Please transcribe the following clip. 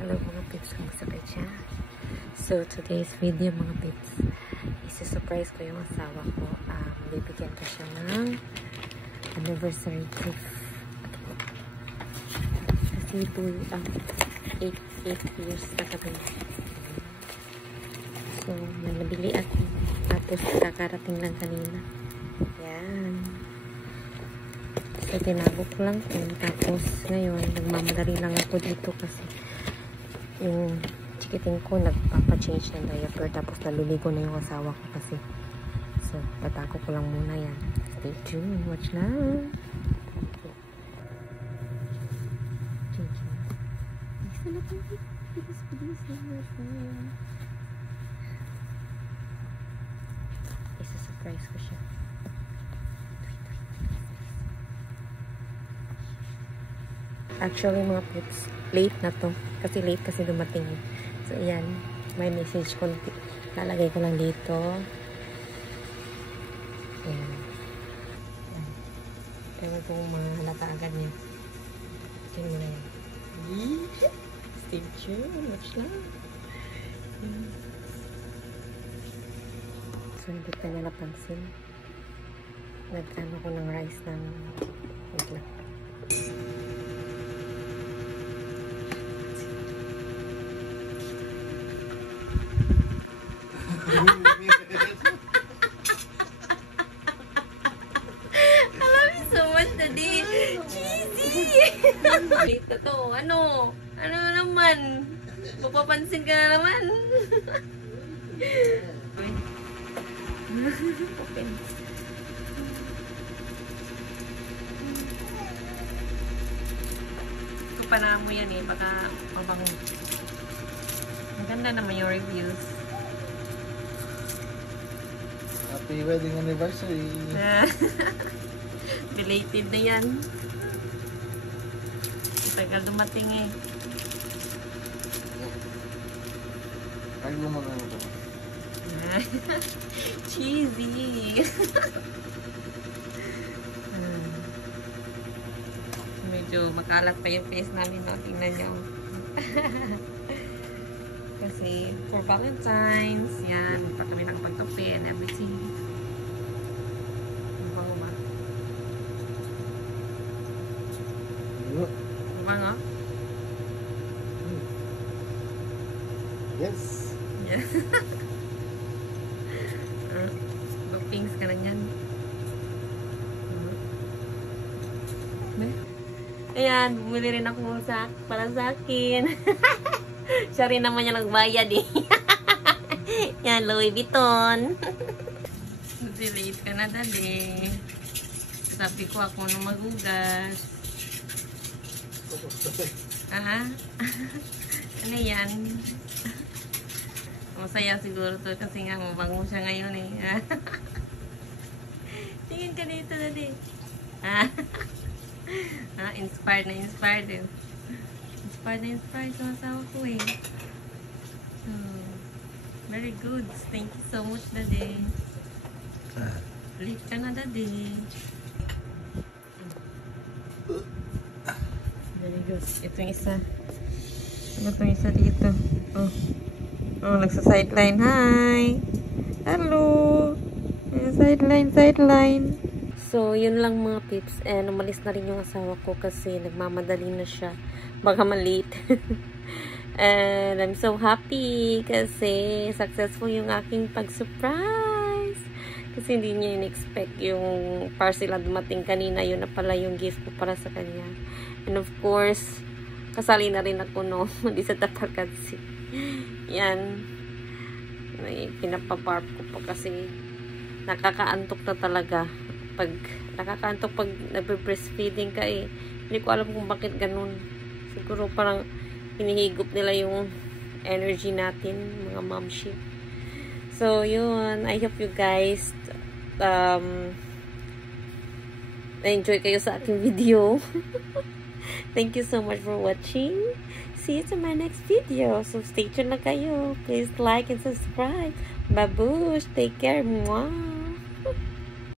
Hello mga pips, kamusta kayo siya? So today's video mga pips, isi-surprise ko yung asawa ko. Bibigyan ko siya ng anniversary gift. Kasi 8 years na kami. So may nabili ako. Tapos kakarating lang kanina. Yan. So tinago ko lang ito. Tapos ngayon nagmamadali lang ako dito kasi yung chikiting ko nagpapa-change ng diaper, tapos naliligo na yung asawa ko kasi. So tatago ko lang muna yan. Stay tuned, watch na. Isa-surprise ko siya. Actually mga pips, late na to. Kasi late kasi dumating. So ayan, may message ko. Lalagay ko lang dito. Ayan. Ewan kung mahalata agad niya. Check mo na yan. Stay tuned. Watch lang. So hindi ka niya napansin. Nag-ano ko ng rice ng wait lang. I love you so much, Daddy. Cheesy! Late na to. Ano? Ano naman? Mapapansin ka na naman. Open. Kupana mo yan eh. Baka mabango. Maganda naman yung reviews. Happy wedding anniversary. Belated na yan. Tagal dumating eh. Ay, lumagay mo ito. Cheesy. Medyo makalat pa yung face namin, no? Tingnan nyo. Kasi for Valentine's, yan, pa kami nakapagtupi and everything. Mabango ba? Mabango? Yes. Yeah. Pinks ka lang yan. Ayan, bumili rin ako para sa akin. Siya rin naman yung nagbayad eh. Yan, Louis Vuitton. Late ka na, Dali. Sabi ko ako nung magugas. Aha. Ano yan? Masaya siguro to kasi nga mabango siya ngayon eh. Tingin ka dito, Dali. Inspired na inspired din. Inspired yung asawa ko eh. So, very good. Thank you so much, Daddy. Late ka na, Daddy. Very good. Ito yung isa. Ano itong isa dito? Oh, nagsa-sideline. Hi! Hello! Sideline. So, yun lang mga pips. And umalis na rin yung asawa ko kasi nagmamadali na siya. Baka malate. And I'm so happy kasi successful yung aking pag-surprise. Kasi hindi niya in-expect yung parcel na dumating kanina. Yun na pala yung gift ko para sa kanya. And of course, kasali na rin ako, no? Hindi sa tapakatsi. Yan. Pinapabarb ko pa kasi nakakaantok na talaga. Nakakaantok pag nagbe-breastfeeding ka eh. Hindi ko alam kung bakit ganun. Siguro parang hinihigop nila yung energy natin, mga momship. So, yun. I hope you guys na-enjoy kayo sa aking video. Thank you so much for watching. See you to my next video. So, stay tuned na kayo. Please like and subscribe. Babush! Take care. Mwah!